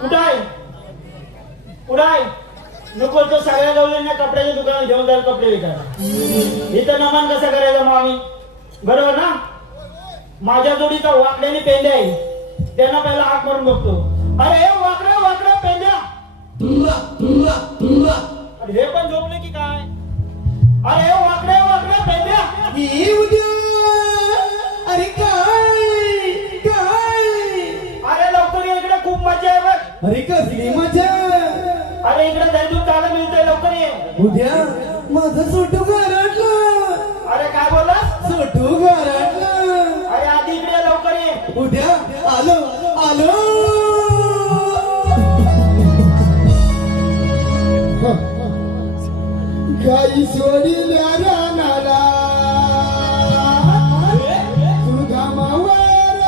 कुठाय कुठाय नको तो सगळ्या गवल्यांना कपड्याच्या दुकानात घेऊन जाईल कपडे विकायला. इथं नमन कसं करायचं मग आम्ही बरोबर ना. माझ्या जोडीचा वाकड्याने पेंड्या आहे त्यांना पहिला हाक मारून बघतो. अरे वाकड्या वाकड्या पेंड्या. हे पण झोपले की काय. अरे वाकड्या वाकड्या पेंड्या. अरे काय काय. अरे लवकर ये इकडे खूप मजा आहे बघ. अरे कसली मजा. अरे इकडे दहीदूध खायला मिळतंय लवकर ये. उद्या माझं सोटू घरातलं. अरे काय बोललास. सोटू घरातलं. अरे आधी इकडे ये, लवकर ये. उद्या आलो आलो. गाई सोडील्या रानाला सुधा मावर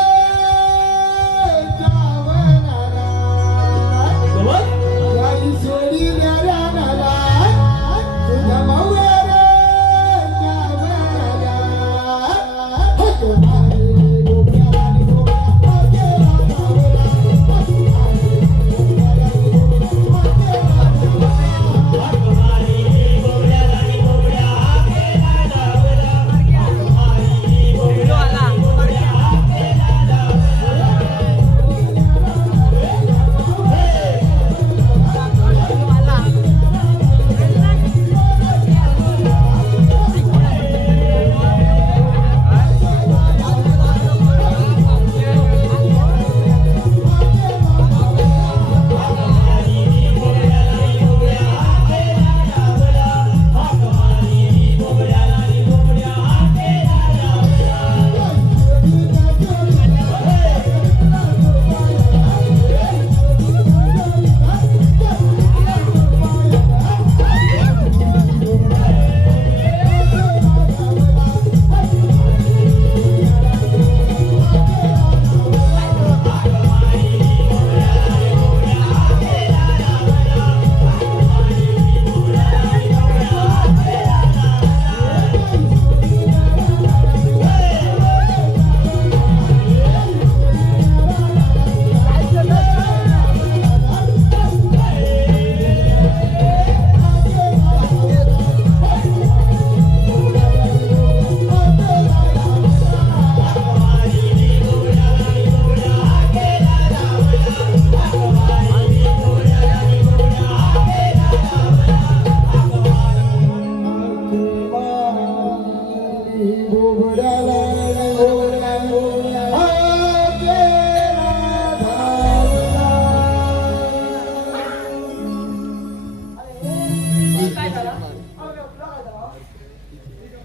जावनाला. गाई सोडील्या रानाला सुधा मावर जावनाला.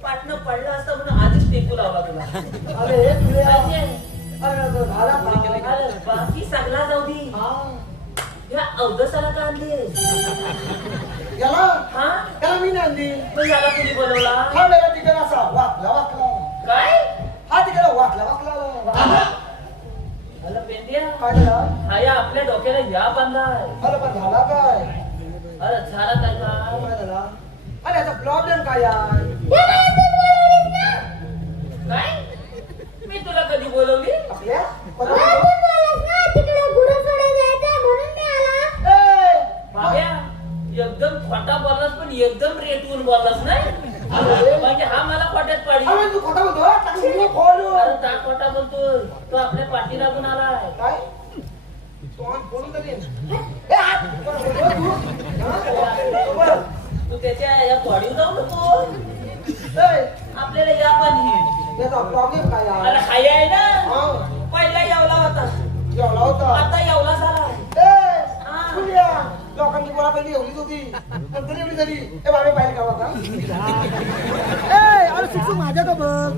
पाटणं पडलं असतं म्हणून आधीच टेकू लावला तुला. अरे बाकी सगळा जाऊ दे. या अवदसाला का आणली याला हा त्याला मी नाही. मग याला कुणी बोलवला. हा मेरा तिकडे असा वाकला वाकला. काय हा तिकडे वाकला वाकला. मला पेंड्या काय झाला. हा या आपल्या डोक्याला या बांधाय. मला पण झाला काय. अरे झाला काय काय. काय झाला. अरे याचा प्रॉब्लेम काय आहे. काय मी तुला कधी बोलवली. आपल्या बाब्या एकदम खोटा बोललास पण एकदम रेटवून बोललास नाही. म्हणजे हा मला खोट्यात पाडी. अरे तू खोटा बोलतो. टाकून खोलू. अरे ता खोटा बोलतो. तो आपल्या पाठी लागून आलाय. काय तोंड बोलून तरी. तू त्याच्या या बॉडी जाऊ नको. आपल्याला या पण याचा प्रॉब्लेम काय आहे. अरे हाय आहे ना. पहिला येवला होता जेवला होता. आता येवला झाला. लोकांनी बोला पहिली एवढीच होती नंतर एवढी झाली. ए बाबा पाहिलं का होता. अरे शिक्षू माझ्या का बघ.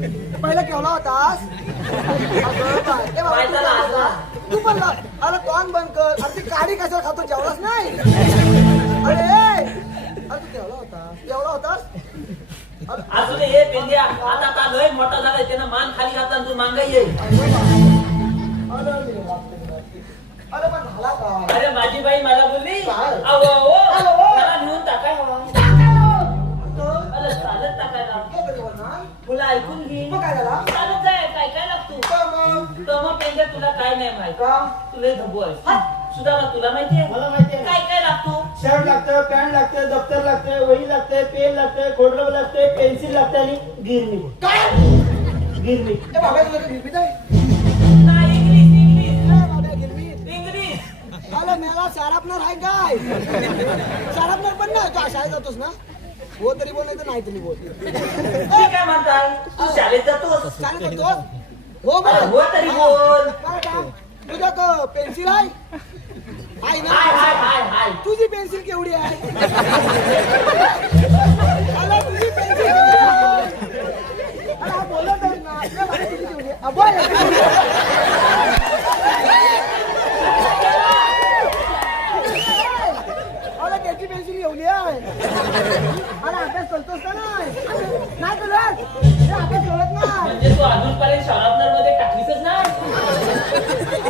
पहिला केवढा होतास. तू पण अरे तोंड बंद कर. अरे ती काडी कशावर खातो जेवलाच नाही. अरे तू केवढा होतास. एवढा होतास. अजून हे पेंड्या आता का लय मोठा झालाय. त्यानं मान खाली घातला तू मांगाई ये. अरे पण झाला काय. अरे माझी बाई मला बोलली काय? मला नेऊन टाकाय हवा. अरे चालत टाकायला. तुला ऐकून घे. मग काय झाला. चालत जाय काय काय लागतो. तर मग पेंड्या तुला काय नाही माहित. का तुला धबू आहे. सुधामा तुला माहितीये मला माहिती आहे काय ना. काय लागतो शर्ट लागतं, पॅन्ट लागतं, दप्तर लागतं, वही लागते, पेन लागते, खोडरब लागते, पेन्सिल लागते आणि गिरणी. काय गिरणी. ए बाबा तुला गिरमीत आहे नाही इंग्लिश ए बाबा गिरमीत इंग्लिश अरे मला शारापणार आहे काय शारापणार पण नाही तू शाळेत जातोस ना हो तरी बोल नाही तर नाही तरी बोल मी काय म्हणताय तू शाळेत जातोस शाळेत जातोस हो अरे हो तरी बोल तुझ्या पेन्सिल आहे आहे ना हाय हाय हाय हाय तुझी पेन्सिल केवढी आहे अरे तुझी पेन्सिल केवढी आहे अरे हा बोलत आहे ना ए बाबा, तुझी केवढी आहे? अबोय. अरे त्याची पेन्सिल एवढी आहे अरे अभ्यास करतोस का नाही करत हे अभ्यास करत नाही म्हणजे तू अजूनपर्यंत शाळापनर मध्ये टाकलीसच ना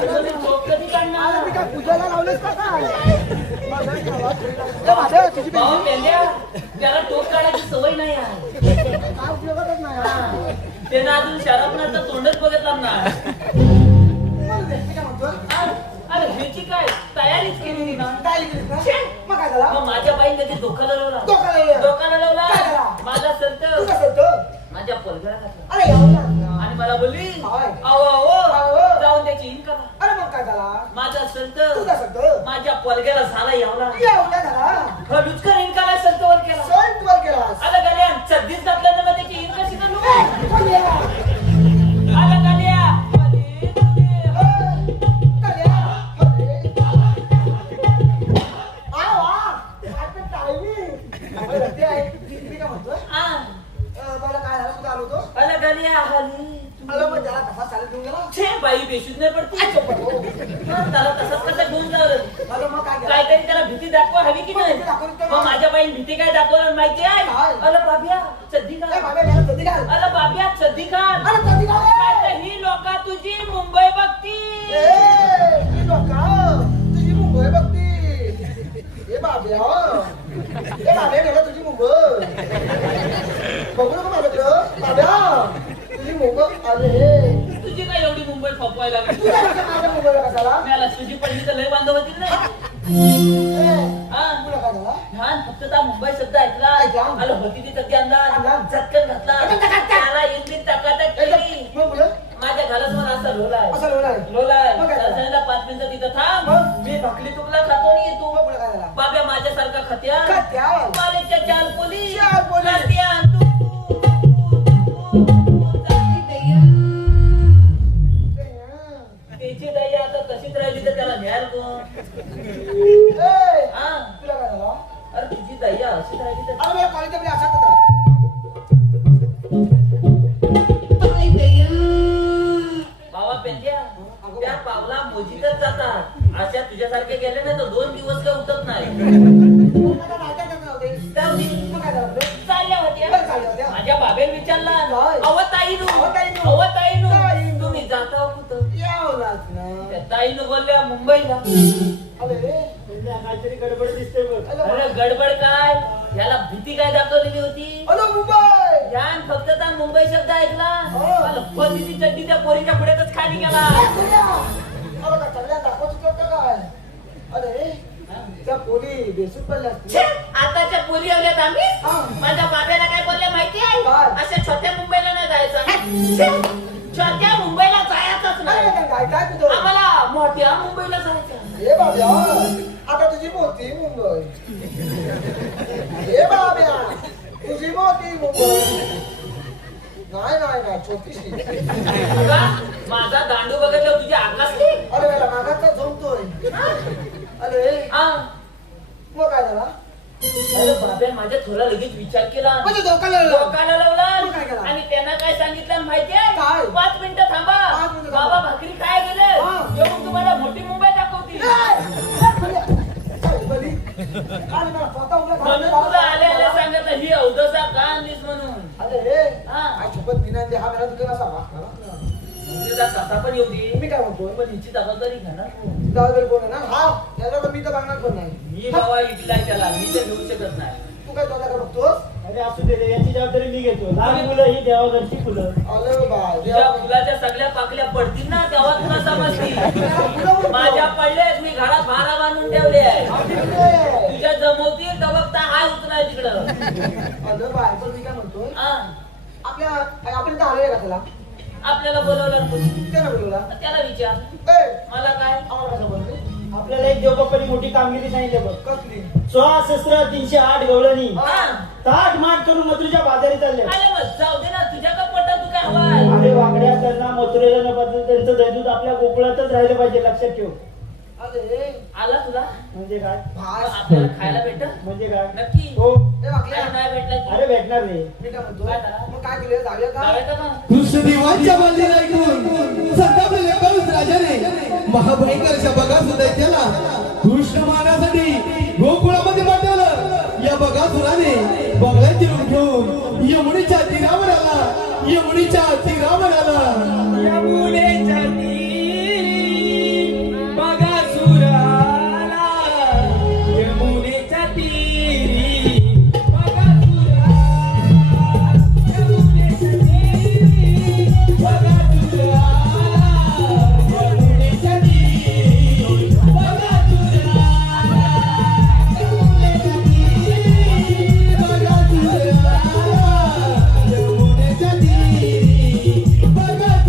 अरे चोप कधी अरे काढणार मी काय पूजाला लावलेस का काय ए बाबा, तुझी भाऊ पेन्सिल पेंड्या त्याला टोक काढायची सवय नाही आहे काय उपयोगातच नाही हा. त्यानं अजून शाळापनरचा तोंडच बघितला ना मी काय म्हणतो अरे ह्याची काय तयारीच केली ना काय लिहिलीस ना? मग काय झाला मग माझ्या बाईने त्याची धोका लावला धोका लावला. धोका काय लावला झाला? माझा संत तू कसं होतं? माझ्या पोलगडा घातला अरे एवढा आणि मला बोलली हाय. अहो अहो अहो. जाऊन त्याची इन करा अरे मग काय झाला माझा संत तू कसं होतं? माझ्या पोलग्याला झाला एवढा एवढा झाला लुचकर इन करा संतवर केला सण तुला केलास आला गाल्या छत्तीस घातल्यानं मग त्याची इन कशी करू ए, कोण गेला? आला गाल्या अरे तुम्ही. काल्या. अरे. आ, वा. आता timing. अरे, रस्ते आहे. मी काय म्हणतोय? आ, बरं, काय झालं? कुठं आलो होतो? आला गाल्या हली आलो मग त्याला तसा चालत घेऊन गेला. छे बाई बेशुद्ध नाही पडते अच्छा, बरं. त्याला तसंच कसं घेऊन जावं आलो मग काय केलं? काहीतरी त्याला भीती दाखवा हवी की नाही भीती दाखवली तर मग माझ्या बाईन भीती काय दाखवणार माहिती आहे काय? अरे बाबिया सद्दी ए, का बाबा, याला कधी घाल. अरे बाबिया सद्दी का अरे, कधी घाल. आता ही लोक तुझी मुंबई बघती ए, ती लोकं, तुझी मुंबई बघती. ए, बाब्या. ए, बाब्या, गेला तुझी मुंबई. बघू नको माझ्याकडं. बाब्या, तुझी मुंबई. अरे, तुझी काय एवढी मुंबई फपवायला लागली तू काय कसं माझ्या मुंबईला कशाला? मला तुझी पडली तर लय बांधव होतील ना ए, हा तुला काय झाला? ध्यान फक्त त्या मुंबई शब्द ऐकला ऐकला. आलं होती ती तकी अंदाज अंदाज. झटकन घातला त्याला इंग्लिश टाकाटक केली मग बोल. माझ्या घरासमोर असा लोलाय असं लोलाय. लोलाय मग काय झालं? संध्याला 5 मिनिटं तिथं थांब मग? मी भाकली तुकला खातो आणि येतो मग तुला काय झाला? बाब्या माझ्यासारखा खात्या खात्यावर. कॉलेजच्या चार पोली चार पोली. खात्या त्याची दाई आता तशीच राहिली तर त्याला न्याल कोण ए, हा तुला काय झाला? अरे तुझी दाई अशीच राहिली तर अरे, मला कॉलेजच्या वेळी असाच होता. बाबा पेंट्या त्या पावला मोजीतच जातात अशा तुझ्यासारखे गेले नाही तर 2 दिवस काय उठत नाही मग आता नाही काय करणार होते? त्यावेळी मग काय झालं आपलं? चालल्या होत्या बरं चालल्या होत्या. माझ्या बाबेन विचारला काय? अवताईनू अवताईनू. अवताईनू ताईनू. तुम्ही जाता हो कुठं यावंच ना. त्या ताईनू बोलल्या मुंबईला अरे, त्यांना काहीतरी गडबड दिसते बघ. अरे गडबड काय याला भीती काय दाखवलेली होती हॅलो मुंबई. ध्यान फक्त त्या मुंबई शब्द ऐकला हो. मला पतीची चड्डी त्या पोरीच्या पुढेच खाली गेला अरे, का चालल्या दाखवत होतं का काय? अरे, त्या पोरी बेसूट पडल्या छे, असतील. आताच्या पोरी आल्यात आम्ही हा. माझ्या बाब्याला काय बोलल्या माहिती आहे काय? अशा छोट्या मुंबईला नाही जायचं छे, छोट्या मुंबईला जायचंच अरे, नाही काय काय तुझं? आम्हाला मोठ्या मुंबईला जायचं ए बाब्या, आता तुझी मोठी मुंबई. ए बाब्या, तुझी मोठी मुंबई. नाही नाही नाही छोटीशी. का? माझा दांडू बघितलं तुझी आकाशली अरे मला मागाचा झोमतोय. अरे, मग काय झाला? अरे बाब्या माझ्या थोडा लगेच विचार केला म्हणजे धोका लागला. डोकाला मग लावला काय केलं? आणि त्यांना काय सांगितलं माहितीये काय? 5 मिनिटं थांबा 5 मिनिटं थांबा. बाबा भाकरी काय गेले हा. येऊन तुम्हाला मोठी मुंबई दाखवतील म्हणून तुला आले आले सांगत ही अवधसा का आणलीस म्हणून अरे हा. काय शपथ विनंती हा मेला तुझ्या असा वास मला. तुझा कसा पण येऊ दे मी काय म्हणतोय पण हिची जबाबदारी घ्या ना तू. जाऊ दे कोण आहे ना हा याला तर मी तर बघणार पण नाही. मी बाबा इथला त्याला मी तर घेऊ शकत नाही तू काय तुझ्याकडे बघतोस अरे असू दे रे, याची जबाबदारी मी घेतो. लहान मुलं ही देवाघरची फुलं. आलं बा तुझ्या फुलाच्या सगळ्या पाकल्या पडतील ना तेव्हा तुला समजतील. माझ्या पडलेत, मी घरात भारा बांधून ठेवले आहे. तुझ्या जमवतील तर बघता हाय उचलाय तिकडं. आलं बा पण मी काय म्हणतोय हा, आपण इथं आलोय का त्याला आपल्याला बोलवलं कोणी? त्याला बोलवला त्याला विचार. मला काय आम्हाला कसं बोलतोय आपल्याला एक देवबाप्पानी मोठी कामगिरी सांगितली बघ. कसली 16,308 गवळणी हा. ताट माट करून मथुरेच्या बाजारी चालले. अरे मग जाऊ दे ना, तुझ्या का पट्टा तू काय हवाय? अरे वाकड्या त्यांना मथुरेला न बदल त्यांचं दैदूत आपल्या गोकुळातच राहिलं पाहिजे, लक्षात ठेव. अरे आला तुला म्हणजे काय? भास आपल्याला खायला भेटल म्हणजे काय? नक्की? हो. ए वाकल्या काय नाही भेटला की? अरे भेटणार रे. मी काय म्हणतोय मग काय केलं जाऊया का जाऊया का? कृष्णदेवाच्या बांधीला ऐकून संतापलेल्या कंस राजाने महाभयंकर अशा बगासुर त्याला कृष्ण मारण्यासाठी गोकुळामध्ये पाठवलं. या बगासुराने बगळ्याचे रूप घेऊन यमुनेच्या तीरावर आला. यमुनेच्या तीरावर आला. यमुनेच्या तीरी बगासुर आला. यमुनेच्या तीरी बगासुर आला. यमुनेच्या तीरी बगासुर आला. यमुनेच्या तीरी बगासुर आला. यमुनेच्या तीरी बगासुर आला. यमुनेच्या तीरी बगासुर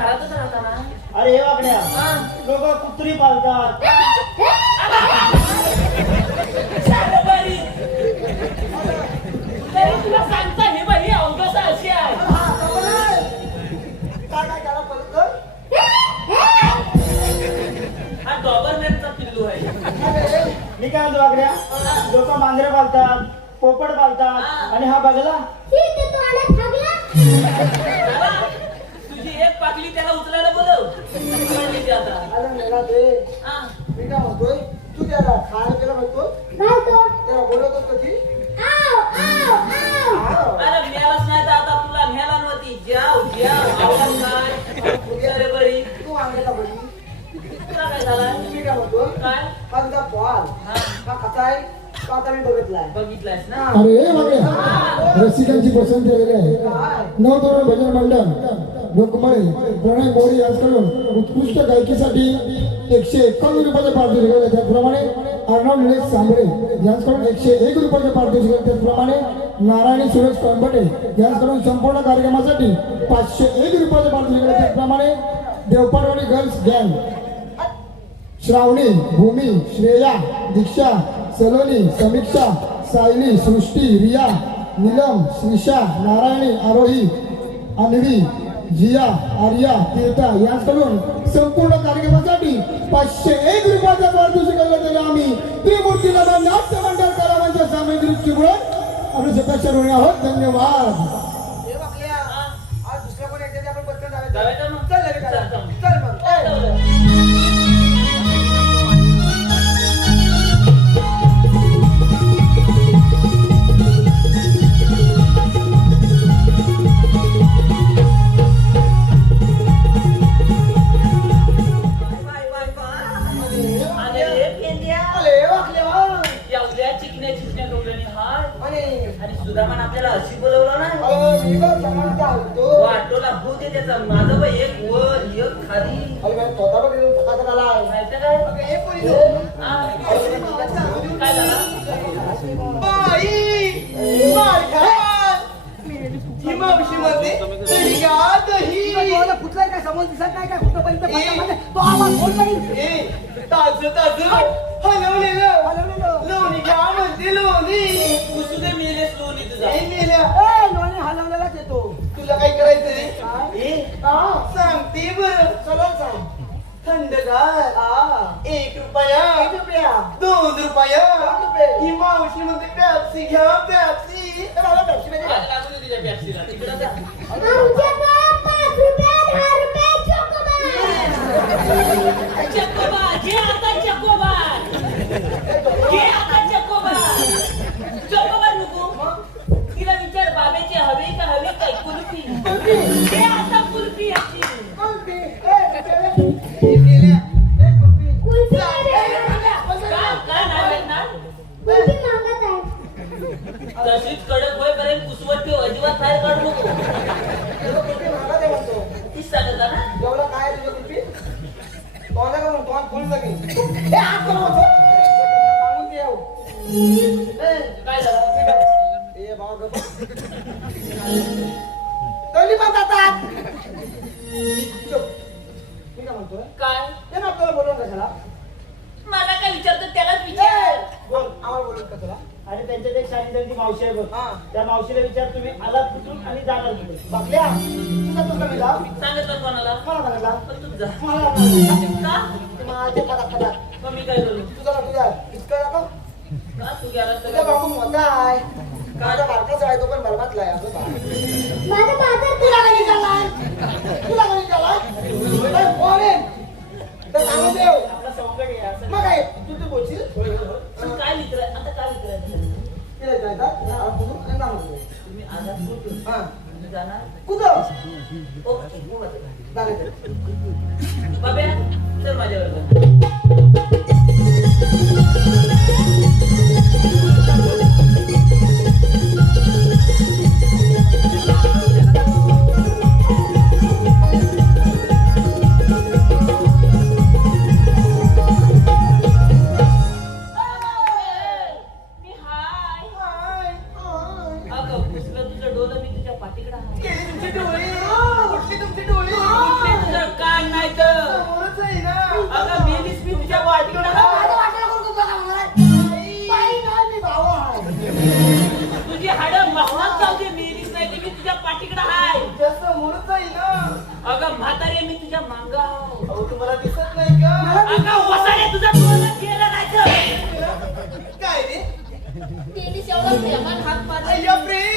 अरे हे वाकड्या लोक कुत्री पालतात. तुला सांगता हे बाई अवघसा अशी आहे. हा डॉबरमॅनचा पिल्लू आहे. मी काय म्हणतो वाकड्या, लोक मांजरे पालतात, पोपट पालतात आणि हा बघला तुझी एक पाकली त्याला उचलायला बोलव. मी काय म्हणतोय तू त्याला खायला केला म्हणतो त्याला बोलवतो कधी अरे मिळालाच नाही तर आता तुला घ्यायला नव्हती. जाऊ जाऊ आवाज काय अरे बरी तू वांग्याला बरी तुला काय झाला? मी काय म्हणतो काय हा तुझा बॉल हा कसा आहे तो आता मी बघितलाय बघितलायस ना? अरे बघा रसिकांची पसंती वगैरे आहे. काय नवतरुण भजन मंडळ लोकमळे प्रणय मोरे यांच्याकडून उत्कृष्ट गायकीसाठी 151 रुपयाचे पारितोषिक आहे. त्याचप्रमाणे अर्णव निलेश सांबरे यांच्याकडून 101 रुपयाचे पारितोषिक आहे. त्याचप्रमाणे नारायणी सुरेश कळंबटे यांच्याकडून संपूर्ण कार्यक्रमासाठी 501 रुपयाचे पारितोषिक आहे. त्याचप्रमाणे देवपारवाडी गर्ल्स गँग श्रावणी भूमी श्रेया दीक्षा सलोनी समीक्षा सायली सृष्टी रिया नीलम श्रीषा नारायणी आरोही अन्वी जिया आर्या तीर्था यांच्याकडून संपूर्ण कार्यक्रमासाठी 501 रुपयाचा पारितोषिक दिला. आम्ही त्रिमूर्ती नमन नाट्य मंडळ कलावंत सामग्री चिमुळत आम्ही शुभेच्छा ऋणी आहोत. धन्यवाद. हे वाकल्या. आज दुसऱ्या कोण यायचं ते आपण पटकन जाऊया. जाऊया मग. चल लगेच चला. चल. चल मग. अरे पेंड्या. आले वाकल्या. एवढ्या चिकण्या डोक्याने हाय आणि सुदामान आपल्याला अशी बोलवला ना मी बघ सकाळी चालतो. वाटोला होऊ दे त्याचा माझं बाई एक वर एक खाली अरे बाई, स्वतः बघ येऊन थकाचं झाला. माहिती काय अगं, हे पोरी हो? तो. हा? काय झालं बाई, मार खा. ही मावशीमध्ये दही घ्या, दही. कुठलाय काय समोर दिसत नाही काय कुठं पर्यंत पट्ट्यामध्ये तो आवाज फोन करीन ए, ताजं हलवलेलं लोणी घ्या म्हणते लोणी. कुसू दे मेलेस लोणी तुझा ए, मेल्या. ए लोणी हलवलेलाच येतो तुला काय करायचं रे? ए, सांगते बरं. चला सांग. थंडगार 1 रुपया 2 रुपया ही मावशी म्हणते पॅप्सी घ्या पॅप्सी. मला पॅप्सी पाहिजे. आज लागू दे तुझ्या पॅप्सीला तिकडं जा. चकोबा घे आता चकोबा घे आता चकोबा चकोबा नको तिला विचार बाबेची हवे का हवे काय कुल्फी घे आता कुल्फी याची कुल्फी. ए, मेल्या. ए, कुल्फी. काय नाही ना तशीच कडक होईपर्यंत कुसवत ठेव अजिबात बाहेर काढू नको तुला कुल्फी मागा दे म्हणतो. तीच सांगत ना एवढं काय आहे तुझं कुल्फी? कोणाला का म्हणतो? कोण फुल लागेल. ए, हात करू नको. सांगून दे येऊ. ए, काय झालं ए, बाबा गप्प. तळली पण जातात. चुप. मी काय म्हणतोय? काय ते ना आपल्याला बोलवून कशाला? मला काय विचारतो त्यालाच विचार बोल, आम्हाला बोलवून कशाला? आणि त्यांच्यात एक शाळेची मावशी आहे बघ. हा. त्या मावशीला विचार तुम्ही आलात कुठून आणि जाणार कुठे. बाकल्या, तुझा तुझा मी जा. सांगितलं कोणाला मला सांगितला. पण तू जा मला सांगितला. का माझे पदार्थ मग मी काय करू तुझा ना तुझा इतकं नको. का तू गेला तुझा बाबू मोठा आहे. माझा बारकाच आहे तो पण बरबातला आहे असं बा. तुला कधी चाललाय? तुला कधी चाललाय? ए, कोण आहे? तर सांगून देव. आपला सौकट आहे असं. मग काय तू बोलशील? पण काय लिहिलं आता काय लिहिलं तिला जायचं, आवाज बोलून आणि नाव बोलू. तुम्ही आजाद कुठून हा. तुम्ही जाणार कुठं? ओके हो माझं. झालं ते. बाब्या चल माझ्यावर मी हाय हाय, हाय. अगं पुसलं तुझं डोलं मी तुझ्या पाठीकडे आहे गेली तुमची डोळे. कुठली तुमची डोळे? कुठले तुझं कान नाही तर समोरच आहे ना. अगं मेलीस मी तुझ्या पाठीकडे आहे तुझी हाडं मसनात जाऊ दे मेलीस नाही तर मी तुझ्या पाठीकडे आहे तुमच्या समोरच आहे ना. अगं म्हातारे मी तुझ्या मांगा अहो, तुम्हाला दिसत नाही का? अगं वसाडे तुझा डोलं गेलं नाही तर. काय रे? तेनीच एवढा प्रेमात हात मारला. अय्या प्रेम.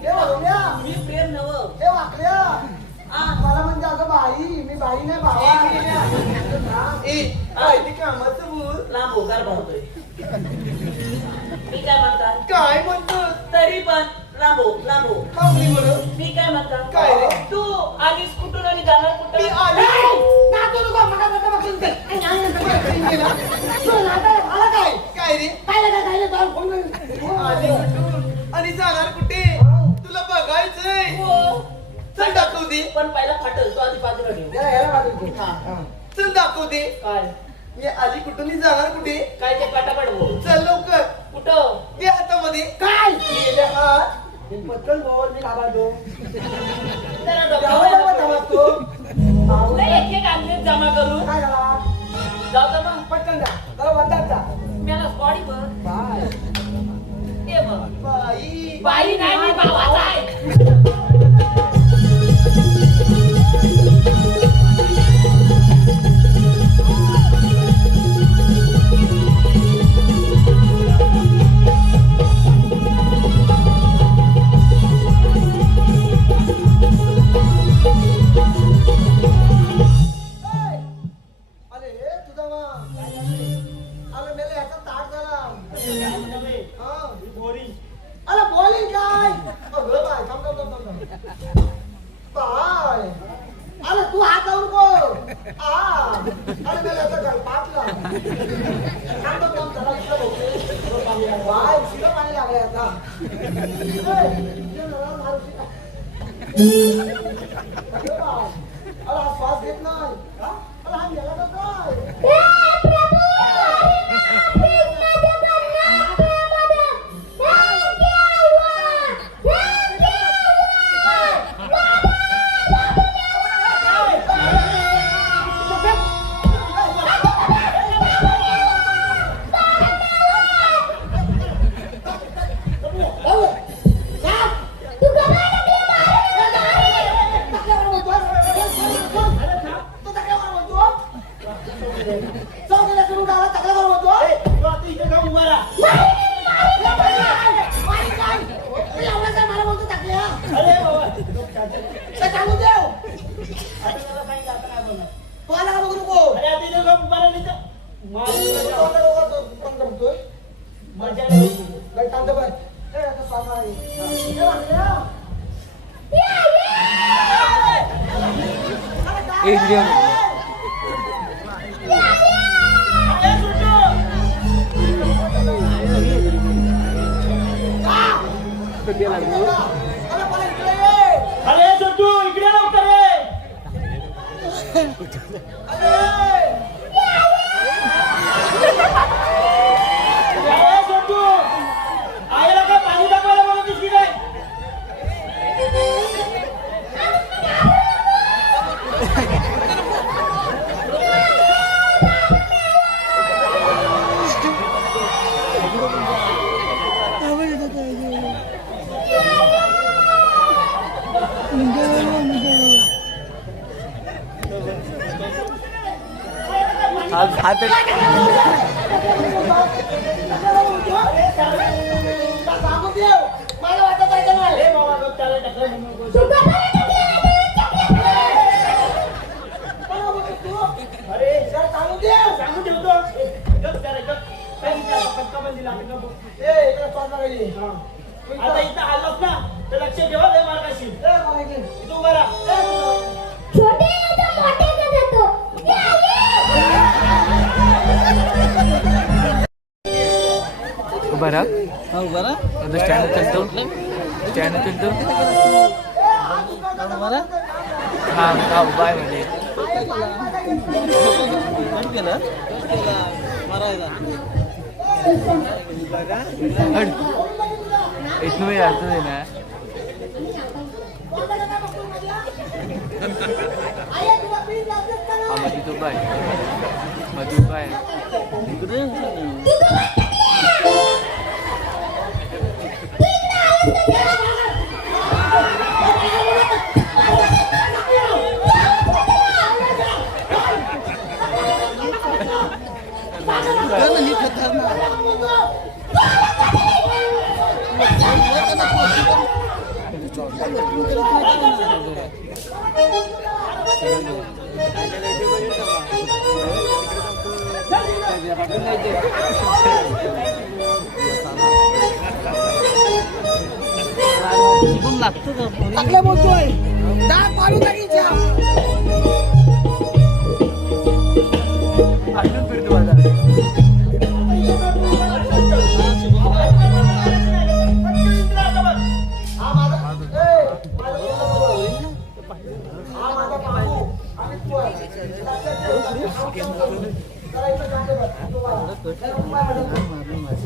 हे वाकल्या. मी प्रेम नवं हे वाकल्या. आ, मला म्हणजे अगं बाई, मी बाई नाही बाबा. काय ते कामाचं बोल. लांब होकार भावतोय मी काय म्हणतात काय म्हणतो? तरी पण लांबो लांबो थांबली बरं. मी काय म्हणतात काय रे? तू आलीस कुठून आणि जाणार मी कुठं आली. मला काय काय रे? काय फोन करीन आली कुठून आणि जाणार कुठे? तुला बघायचंय. हो. चल दाखवू दे. पण हा. चल दाखवते काय मी आली कुठून मी जाणार कुठे काय ते पटापट बोल चल लवकर कुठं मी हातामध्ये काय गेले हात हे पटकन बोल मी घाबरतो जरा जाऊ डोक्यावर नका थांबतो. तुला एक एक आणले जमा करून काय झाला जाऊ का मग पटकन जा जरा वरतात जा मला बॉडी बघ काय ते बघ बाई बाई नाही मी भावाचा आहे अरे तुझा मग अरे मेले याचा ताट झाला हा बोरी अरे बॉलिंग काय अगं बाय थांब थांब थांब थांब बाय अरे तू हात लावू नको अरे मेले याचा घर पाटला थांब थांब थांब चला इकडे बघते बाय शिला पाणी लागले आता अरे हा श्वास घेत नाही अरे हा गेला का काय अरे छोटू इकडे लवकर अरे छोटू आईला काय पाणी दाखवायला बोलतोस की काय सांगून देव मला वाटत आहे का नाही ए बाबा गप त्याला टाकलं म्हणून नको. मला बोलतो तू अरे जरा सांगून देव सांगून ठेवतो ए, गप त्याला गप काय विचार पक्का बंदी लागेल नको ए इकडे पाच लागली हा. आता इथं आलास ना तर लक्ष ठेवा लय मार खाशील. ए मागे इथं उभा राहा. छोटे तो मोठे का जातो उभा राहा आता स्टँड चलतो स्टँड चलतो हा बाय म्हणजे इथनं मी जातो आहे ना हा मग तू बाय मग तू बाय टाकलं बोलतोय डाळ पाडू टाकीच्या अजून फिरतो माझा हा माझा ए, माझा हा माझा बाबू आणि तू आहे. जरा इथं काम कर. तू बघ. जरा उपाय म्हणत.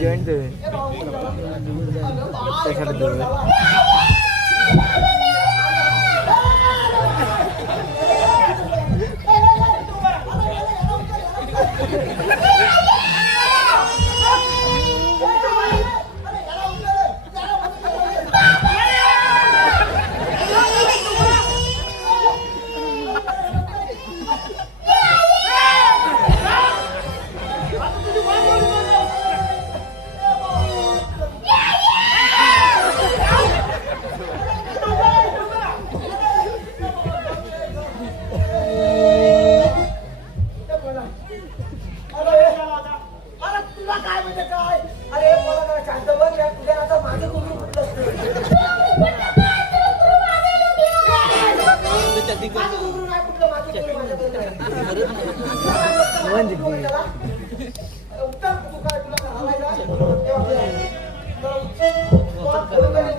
जॉईंट ए भाऊ, अगं बाय, कंट्रोल झाला. अरे तुला काय म्हणजे काय? अरे मला काय शांत बघ, या तुझ्या आता माझं कुठून कुठलं असतं? माझं कुठून नाही कुठलं, माझं कुठून माझ्याकडे नाही. अरे उत्तर तू काय, तुला काय हवाय का? हे बघ, तुला उत्तर, तुला करून काय येत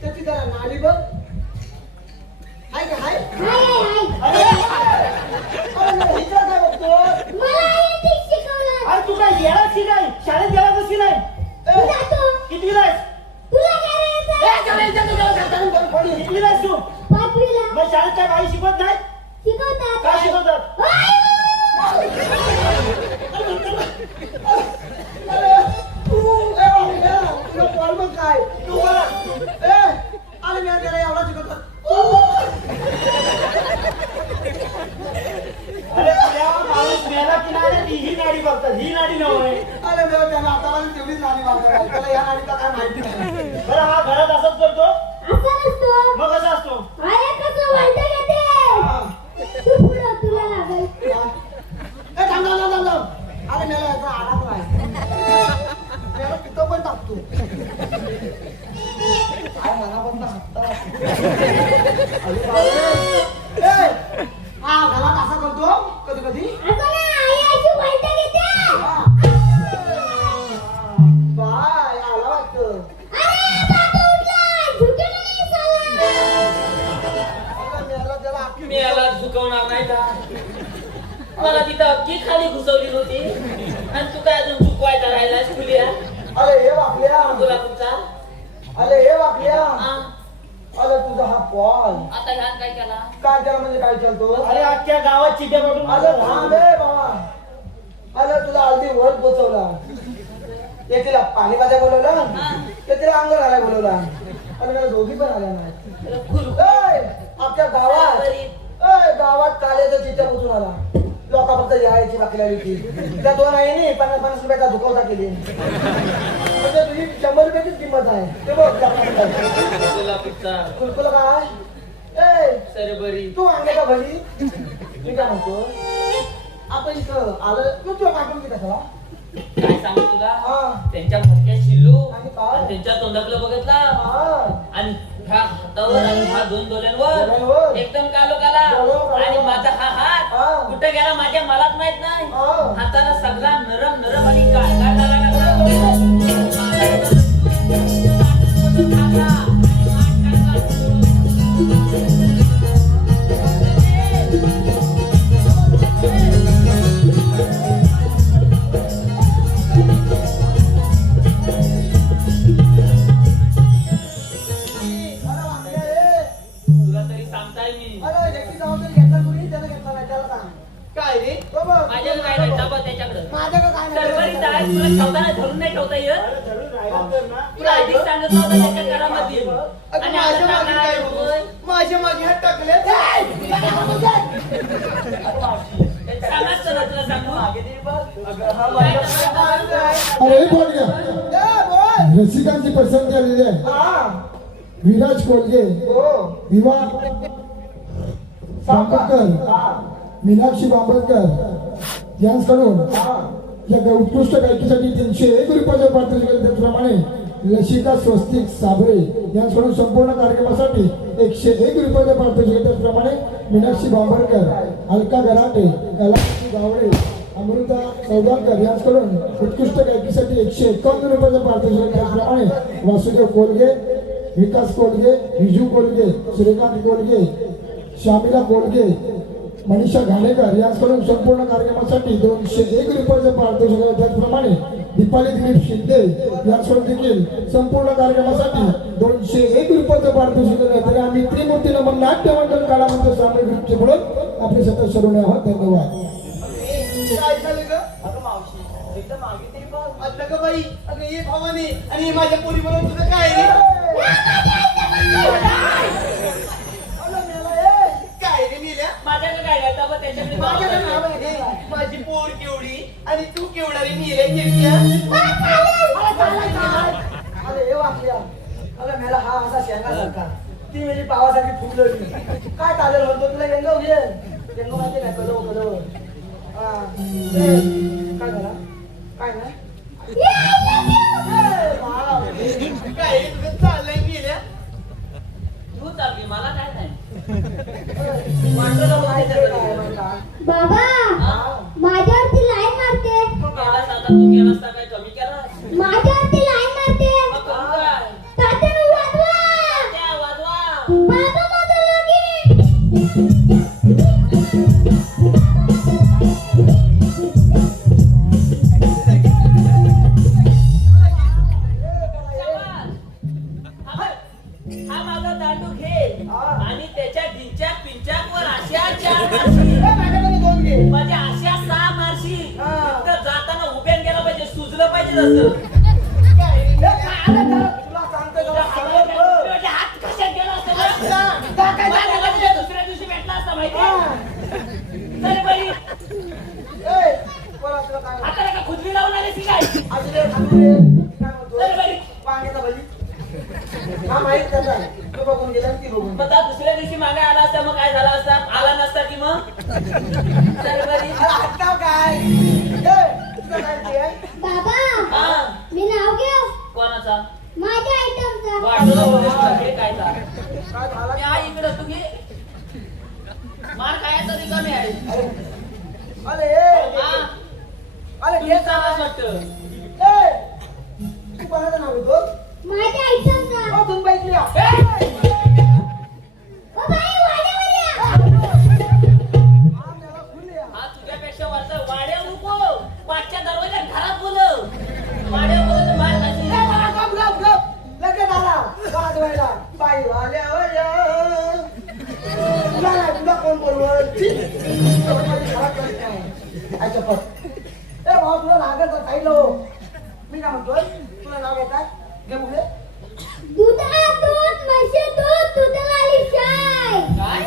त्याची जरा नाडी बघ. हाय का हाय? अरे हिचा काय बघतो? अरे तू काय गेलास की नाही? शाळेत गेलास की नाही? कितवीला आहेस? कितवीला आहेस तू? मग शाळेत काय बाई शिकवत नाही? काय शिकवतात? अरे तुला बॉल बघ काय? तू बघ. अरे मी त्याला एवढा शिकवतो. अरे तुझ्या माणूस मेला की नाही ही नाडी बघतात, ही नाडी नव्हे. अरे मी त्याला आता तेवढीच नाडी मागणार. त्याला या नाडीचा काय माहिती नाही. बरं हा घरात असंच करतो? मग कसा असतो? थांब. अरे मला याचा आडाच नाही. त्याला तिथं पण टाकतो. काय मनापासून हत्ता हा घरात असा करतो कधी कधी. बाय आला वाटतं. मी याला झुकवणार नाही का? मला तिथं अगदी खाली घुसवली होती आणि तू काय अजून झुकवायचा राहिलास फुलिया? अरे हे वाकल्या. तुला तुमचा अरे हे वाकल्या. हा? अरे तुझा हा बॉल आता ह्यात काय केला? काय त्याला म्हणजे काय चालतो? अरे अख्ख्या गावात चिट्या पाठवून अरे थांब रे बाबा. अरे तुला अगदी वर पोचवला. ते तिला पाणी पाजा बोलवलं, ते तिला अंघोळ घालायला बोलवला आणि मला दोघी पण आल्या नाही. आपल्या गावात काल्याचा चिठ्ठ्या पोचून आला. लोक फक्त यायची बाकी लागली होती. त्या दोन आईने 50-50 रुपयाचा दुखवता केली. म्हणजे तुझी 100 रुपयाचीच किंमत आहे. ते बघ तुला पुढचा तुला काय सरबरी तू आणले का भरी? मी काय म्हणतो, आपण इथं आलं तू तुला पाठवून की कशाला? काय सांगू तुला? हा. त्यांच्या मोठ्या शिल्लू आणि काय? आणि त्यांच्या तोंडाकडे बघितला हा. आणि ह्या हातावर आणि ह्या दोन डोळ्यांवर. डोळ्यांवर एकदम कालोकाला. कालोकाला. आणि माझा हा हात हा. कुठे गेला माझ्या मलाच माहित नाही. हा. हाताला सगळा नरम नरम आणि काळकाळा लागला. तुला तरी सांगताय मी. अरे व्यक्ती जबाबदारी घेतला कुणी? त्यानं घेतला नाही. त्याला सांग. काय रे? बघ. माझ्याकडे काय नाही डबा त्याच्याकडे. माझ्याकडे काय नाही. सरबरीत आहे, तुला ठेवताना धरून नाही ठेवता येत. अरे धरून राहिला तर ना. तुला आधीच सांगत नव्हतं त्याच्या घरामध्ये. आणि माझ्या आता मागे काय काय होतोय? माझ्या मागे हात टाकले. सांगाच तर तुला सांगू. अरे बोल घ्या. रसिकांची पसंती आलेली आहे. विराज कोलगे, विवाह बांबरकर, मीनाक्षी बांबरकर यांच्याकडून या उत्कृष्ट गायकीसाठी 301 रुपयाचे पारितोषिक. त्याचप्रमाणे लशिका स्वस्तिक साबळे यांच्याकडून संपूर्ण कार्यक्रमासाठी 101 रुपयाचे पारितोषिक. त्याचप्रमाणे मीनाक्षी बांबरकर, अलका गराटे, कलाक्षी गावडे अमृता सौदागर यांच्याकडून उत्कृष्ट गायकीसाठी 151 रुपयाचं पारितोषिक. त्याचप्रमाणे वासुदेव कोलगे, विकास कोलगे, विजू कोलगे, श्रीकांत कोलगे, श्यामिला कोलगे, मनीषा घाणेकर यांच्याकडून संपूर्ण कार्यक्रमासाठी 201 रुपयाचं पारितोषिक आहे. त्याचप्रमाणे दीपाली दिलीप शिंदे यांच्याकडून देखील संपूर्ण कार्यक्रमासाठी 201 रुपयाचं पारितोषिक आहे. तरी आम्ही त्रिमूर्ती नमन नाट्य मंडळ काळामध्ये सामूहिक ग्रुपचे म्हणून आपले सतत सर्वणे आहोत. धन्यवाद. काय झालं ग? अगं मावशी एकदम मागे तरी बघ. अगं ग बाई, अगं ये भावाने आणि हे माझ्या पोरी म्हणून तुझं काय रे? अगं मेला ए. काय रे मेल्या? माझ्याकडे काय घालता बा त्याच्याकडे माझ्याकडे नाव आहे हे, काय? माझी पोर केवढी आणि तू केवढा रे मेल्या चिडक्या? अरे हे वाकल्या. अगं मेला हा असा शेंगासारखा. ती म्हणजे पावासारखी फुगली. काय चालेल म्हणतो तुला यंगव घे. यंगव माहिती नाही कदव. हा. ए, काय झालं? काय नाही? ए, बाप. काय रे तुझं चाललंय मेल्या? तू चालली मला काय नाही बाबा माझ्यावरती लाईन मारते. केला साधा तू केला असता काय कमी केला माझ्यावरती लाईन मारते. मग करू काय तात्यानं वाजवा. त्या वाजवा बाबा माझं लगीन. हा माझा दांडू घे आणि त्याच्या ढिंच्याक पिंच्याक वर अशा 4 मारशी माझ्याकडे 2 घे. म्हणजे अशा 6 मारशी हा. तर जाताना उभ्यान गेला पाहिजे सुजलं पाहिजे तसं तुला सांगतो जरा समोर बघ. म्हणजे हात कशात गेला असता ना? माझ्याला म्हणजे दुसऱ्या दिवशी भेटला असता माहिती तरी बाई ए, बोला तुला काय आता का खुजली लावून आली ती काय अजून एक सांगू रे. काय म्हणतो? तरी बाई वांग्याचा भजी. हा माहित त्याचा. तू बघून गेला आणि ती बघून. मग त्या दुसऱ्या दिवशी मागे आला असता मग काय झाला असता आला नसता की मग तरी बाई अरे हट्टाव काय? ए, तुला काय ते आहे? बाबा हा मी नाव घेऊ. कोणाचा माझ्या आयटमचा. वाटलं हे काय झालं काय झालं? मी हा इकडं तू घे मार खायचा रिकामी आहे अरे ए, हा अरे तू घे चांगलाच चाल. वाटतं ए, तू कोणाचं नाव घेतो? माझ्या आयटमचा. हो, तुम्ही बाईक लिहा. ओ बाई वाड्यावर या. हा, मला फुल लिहा. हा तुझ्यापेक्षा वरचा वाड्या नको पाचच्या दरवाजा घरात बोलव वाड्या बोलव मार ए, खाशील. मला गप. लगेच आला. वाजवायला. बाई वाल्यावर या. तुला नाही, तुला कोण बोलवल? छी. तुला माझी खराब करत नाही. आई शपथ. ए, भाऊ तुला लागत तर काही लो. मी काय म्हणतोय? तुला नाव घेतात? घे मुले. दुधातून म्हशी दूध दुधाला आली शाय. काय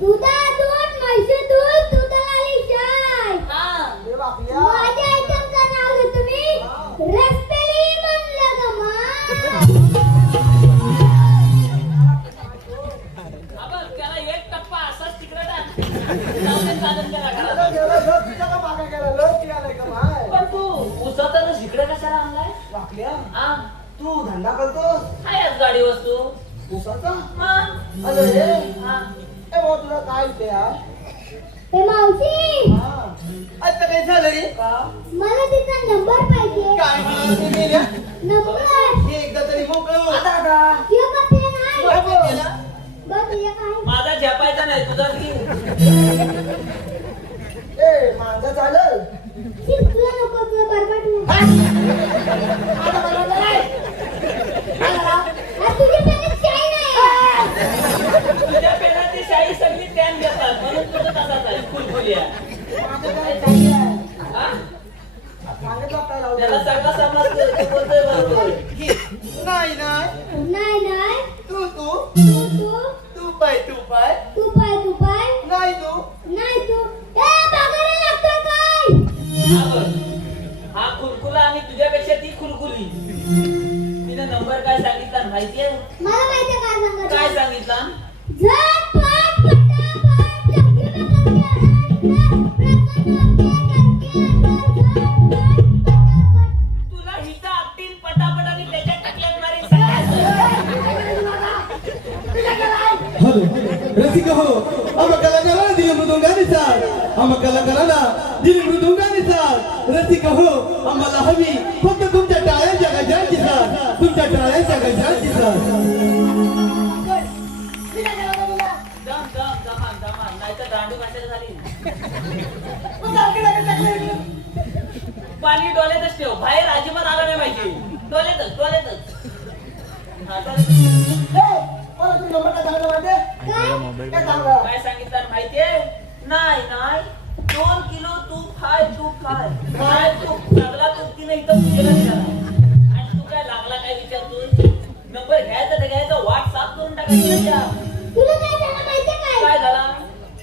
दुधातून म्हशी दूध दुधाला आली शाय. हा हे बापल्या. माझ्या आयटमचं नाव घेतो मी रस्त्याने म्हणलं ग मा. आपण त्याला एक टप्पा असाच तिकडे टाक चालत चालत त्याला घरात आता जेवढं लोक तुझ्या का मागे गेला? लोक की आलाय का माय? पण तू उसाचा इकडे कशाला आणलाय बापल्या. हा तू धंदा करतोस? काय गाडी वस्तू उसाचा? मग अरे हे. हा ए भाऊ तुला काय ते यार? ए मावशी हा. आता काय झालं रे? का? मला तिचा नंबर पाहिजे. काय म्हणाल ते मेल्या? नंबर हे एकदा तरी मोकळं हो. आता का? हे कसं नाही काय बोलतेला? बघ हे काय. माझा झेपायचा नाही तुझा की ए माझं चालेल. शिक तुला नको तुला बरबाट नाही. आता मला नाही. आज तुझी पेनात शाई नाही. तुझ्या पेनाची शाही सगळी टॅन घेतात म्हणून तुझं तसाच आहे फुलफुलिया माझं काय चालली आहे? हा? सांगितलं काय लावलं? त्याला सगळं समजतं ते बोलतोय बरोबर नाही नाही तू तू पाय तू पाय नाही तू नाही तू ए बघायला लागतोय काय. हा बघ. हा खुलखुला आणि तुझ्यापेक्षा ती खुलखुली तिने नंबर काय सांगितला माहितीये मला माहिती आहे काय सांगत काय सांगितला झटपट पटापट चक्की तुला हिता आपटीन पटापट आणि त्याच्या टकल्यात मारी हॅलो रसिक हो आम्हा कलाकारांना दिली मृदुंगाने साथ आम्हा कलाकारांना दिल मृदुंगाने साथ रसिक हो आम्हाला हवी फक्त तुमच्या टाळ्यांच्या गजरांची साथ तुमच्या टाळ्यांच्या गजरांची साथ मी काय केलं तुला दमान नाही तर दांडू कशाला झाली मग सारखी लागेल टाकलं पाणी डोळ्यातच ठेव बाहेर अजिबात आलं नाही पाहिजे डोळ्यातच हा, डोळ्यातच. मला तुम्ही नंबर काय सांगितलं माहिती काय सांगा काय सांगितलं माहितीये नाही 2 किलो तूप खाय काय तूप लागला तूप की नाही तर पूजेला निघाला आणि तू काय लागला काय विचारतोय नंबर घ्यायचा वाट साफ करून टाकायची त्या तुला काय झालं माहितीये काय? काय झाला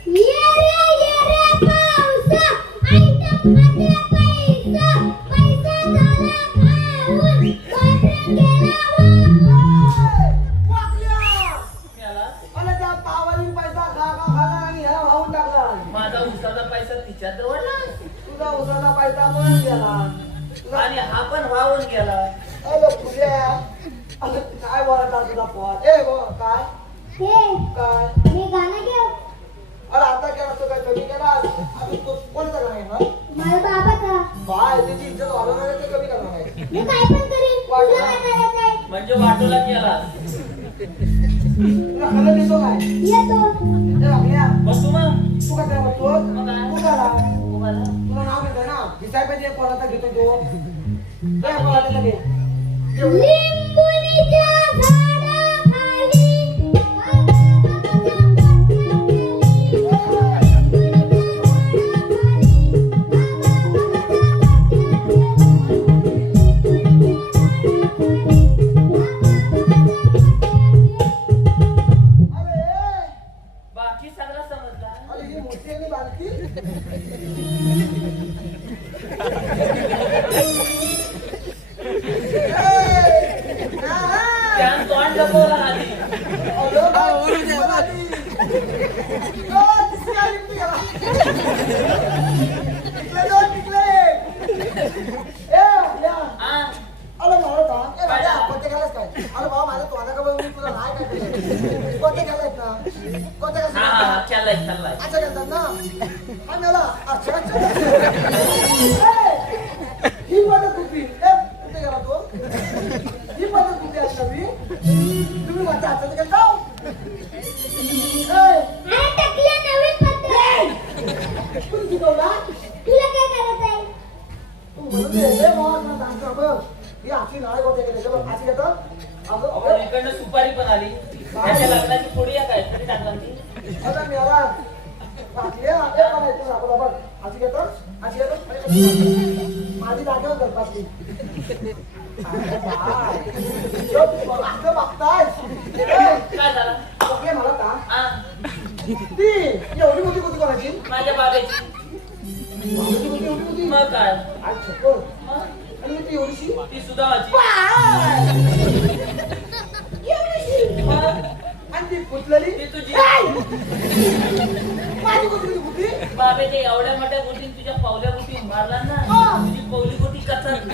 ये रे पावसा आयटम मध्ये पैसा झाला खाऊन बॉयफ्रेंड गेला मिळाला मला त्या पावाली पैसा खाला आणि ह्याला वाहून टाकला माझा उसाचा पैसा तिच्या जवळ तुझा उसाचा पैसा पण गेला आणि हा पण वाहून गेला अरे तुझ्या अगं काय बोलता तुझा पोट ए गो काय काय मी गाणं घेऊ अरे आता केला तो काय कमी केला अरे तो कोणता गाणं आहे ना माझ्या बाबाचा बाय त्याची इज्जत वाढवणार आहे ते कमी करणार आहे मी काय पण करीन तुला काय करायचं आहे म्हणजे वाटोला केला तुला खरं देतो काय येतो ए बाबल्या बस तू मग तू काय म्हणतो मग काय? तू काय उभाला. तुला नाव घेतोय ना दिसाय पाहिजे कोणाचा घेतो तो काय कोणाचा घे लिंबुनीच्या झाडाखाली बाकी सगळं समजला अरे ही मोठी आणि बारकी त्यानं तोंड लपवलं आधी हा हा चाललाय तुम्ही माझ्या हातात काय जाऊ अरे टाकलं नवीन पत्र तुम्ही शिकवला तुला काय करायचं आहे तू म्हणून हे मग सांगतो बघ ही अशी नाळे होते की बघ अशी घेतो अहो, इकडनं सुपारी पण आली त्याच्या लग्नाची पुडी आहे काय तरी टाकला ती आता मेला बाटल्या आपल्या पण येतो ना बरोबर अशी घेतो माझी जागेवर कर पाटली असं बघताय काय झालं ओके मला का हा ती एवढी मोठी कुठे कोणाची माझ्या बाबेची एवढी मोठी मग काय आज छप्पर आणि ती एवढीशी ती सुद्धा आणि ती फुटलेली ती तुझी माझी कुठली कुठली बाबेच्या एवढ्या मोठ्या गोटी तुझ्या पावल्या गोटी मारला ना तुझी पवली गोटी कचरली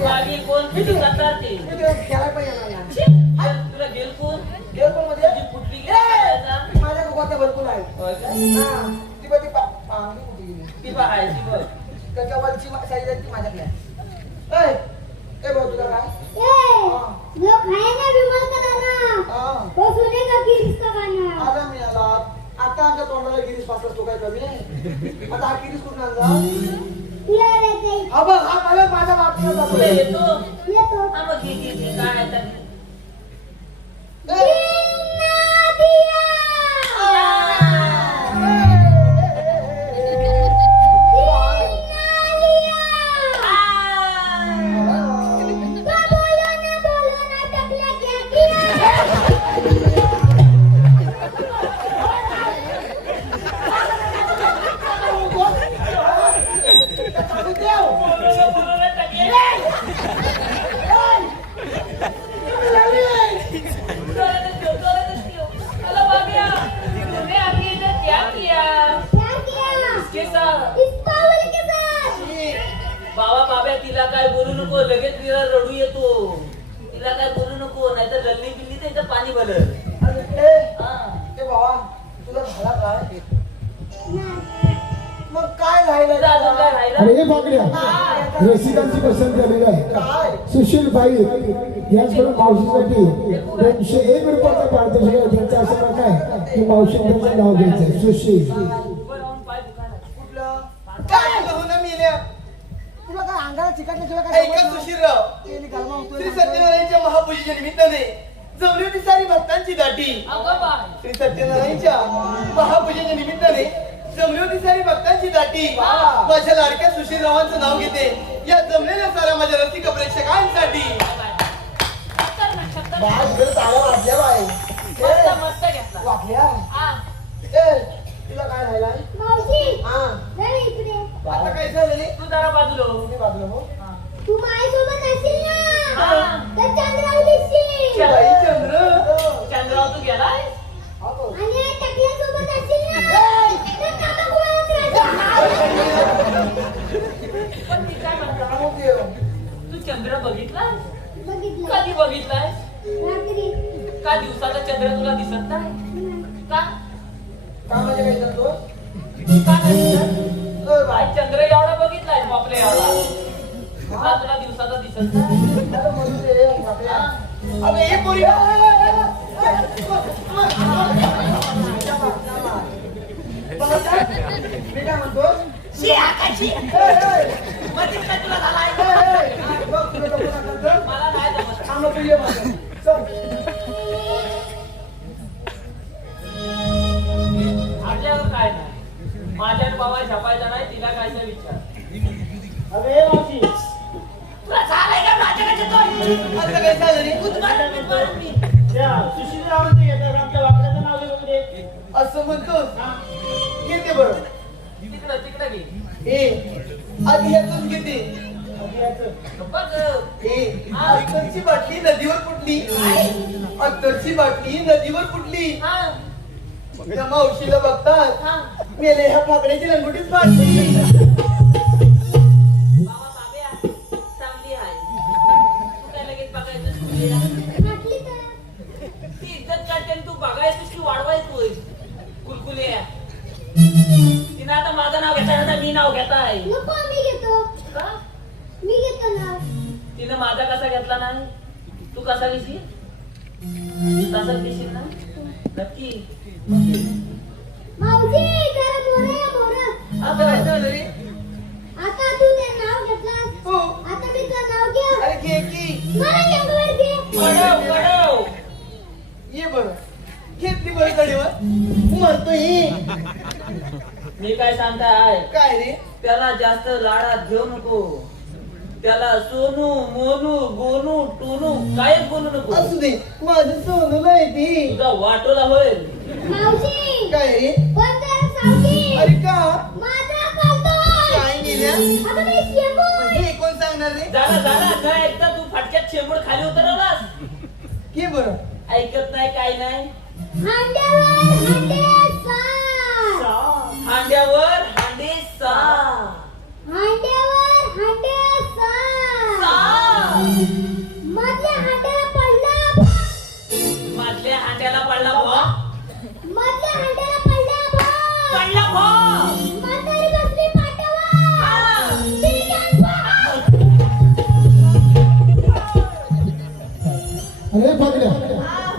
बाबी कोण तुझी कचरते खेळायला पण येणार तुला गेल कोण एअरपोर्ट मध्ये तुझी फुटली गेली माझ्या गोट्या भरपूर आहे होय काय हा ती बघ ती पांगली कुठे गेली ती पाहायची बघ त्याच्यावरची साईज आहे ती माझ्याकडे आहे ए भाऊ तुला काय जो खाएगा विमल का दाना हा वो सुनेगा किरिस का गाना आला मी आला आता आमच्या तोंडाला गिरीश पासला तो काय कमी आहे आता हा गिरीश कुठून आणला तुला करायचं आहे हा बघ हा मला माझ्या बाटलीला तुला दाखवलं. येतो येतो हा मग घे काय आहे तर बाबा बाब्या तिला काय बोलू नको लगेच तिला रडू येतो तिला काय बोलू नको नाहीतर लल्ली बिल्ली त्याचं पाणी भरल आणि ए हा ए बाबा तुला झाला काय मग काय राहिलं अजून काय राहिलं अरे बाकड्या रसिकांची पसंत झालेली आहे काय सुशील बाई यांच्याकडून मावशीसाठी 201 रुपयाचा पारितोषिक आहे. त्यांचं असं म्हणणं आहे की मावशी त्यांचं नाव घ्यायचंय सुशील. उभं राहून पाय दुखायला. कुठलं काय तुला हो ना मेल्या तुला काय अंगाला चिकटण्याशिवाय काय ऐका सुशीलराव केली घालवा होतोय. श्री सत्यनारायणच्या महापूजेच्या निमित्ताने जमली होती सारी भक्तांची दाटी अगं बाय श्री सत्यनारायणच्या महापूजेच्या निमित्ताने जमली होती सारी भक्तांची दाटी माझ्या लाडक्या सुशीलरावांचं नाव घेते या जमलेल्या साऱ्या माझ्या रसिक प्रेक्षकांसाठी बाय इकडे चांगला वाटल्या बाय मस्त मस्त घेतला वाटल्या हा ए तुला काय राहिलाय मावशी हा जरा इकडे आता काय झालं रे? तू जरा बाजूला हो. तुम्ही बाजूला हो तू माझ्यासोबत असेल ना हा. तर चंद्रावर दिसशील बाई चंद्र चंद्राव तू गेलाय आणि टकल्यासोबत असेल ना तर कामाकुळात राहशील. पण मी काय म्हणतो काय म्हणते? तू चंद्र बघितलाय बघितलं कधी बघितलाय रात्री का दिवसाचा चंद्र तुला दिसत नाही का काय म्हणजे काय करतो का नाही दिसत? बाई, चंद्र एवढा बघितलाय बापले एवढा का तुला दिवसाचा दिसत नाही आता म्हणून रे वाटल्या अबे हे पोरी मी काय म्हणतो शी, आकाशी. मधीच काय तुला झाला आहे? बघ तुला नको नका तर. मला नाही जमत. थांब तू ये माझं. चल. आपल्यावर काय नाही माझ्या बाबा छापायचा नाही तिला कायचा विचार अरे मावशी तुला झालंय का माझ्याकडे तो? आता काय झालं रे? उद्मारून मी. त्या सुशीलरावांचं येतात आमच्या वाकड्याचं नाव घेऊन दे. असं म्हणतोस हा. घेते बरं तिकडं घे ए आधी ह्यातच घेते बघ ए अत्तरची बाटली नदीवर फुटली अत्तरची बाटली नदीवर फुटली हा त्या मावशीला बघतात हा मेले ह्या फाकड्याची लंगोटीच फाटली बाबा बाब्या चांगली आहे तू काय लगेच बघायचं स्कूलला? म्हटली तर ती इज्जत काढते आणि तू बघायचंस की वाढवायचोय कुलकुले तिनं आता माझं नाव घेताय आता मी नाव घेताय नको मी घेतो का मी घेतो ना तिनं माझा कसा घेतला नाही तू कसा घेशील तसाच घेशील ना नक्की मावशी जरा मोरं या मोरं. आता काय झालं रे आता तू ते नाव घेतलास हो आता मी तुझं नाव घ्या अरे घे की मला अंगवर घे कडव कडव ये बरं घेतली बरं कडेवर म्हणतोय मी काय सांगताय काय रे त्याला जास्त लाडात घेऊ नको त्याला सोनू मोनू गोनू टोनू काय बोलू नको असू दे माझं सोनं नाही ती तुझा वाटोला होईल मावशी काय रे पण जरा सावधी अरे का माझा करतोय काय गेल्या अगं मी शेंबूड हे कोण सांगणार रे जाणा काय एकदा तू फाटक्यात शेंबूड खाली उतरवलास घे बरं ऐकत नाही काय नाही हांड्यावर हांडे सार हांड्यावर हांडे सा हांड्यावर हांडे सार सा. मधल्या हांड्याला पडला मधल्या हांड्याला पडला भो मधल्या हांड्याला पडला बा पडला भो म्हातारी बसली पाटावर हा. तिने डान्स बा. अरे बाकड्या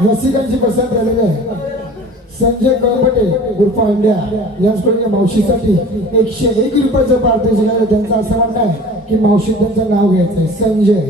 रसिकांची पसंत झालेली आहे संजय कळपटे उर्फ अंड्या यांच्याकडून या मावशीसाठी 101 रुपयाचं पारितोषिक आहे. त्यांचं असं म्हणणं आहे की मावशी त्यांचं नाव घ्यायचंय संजय.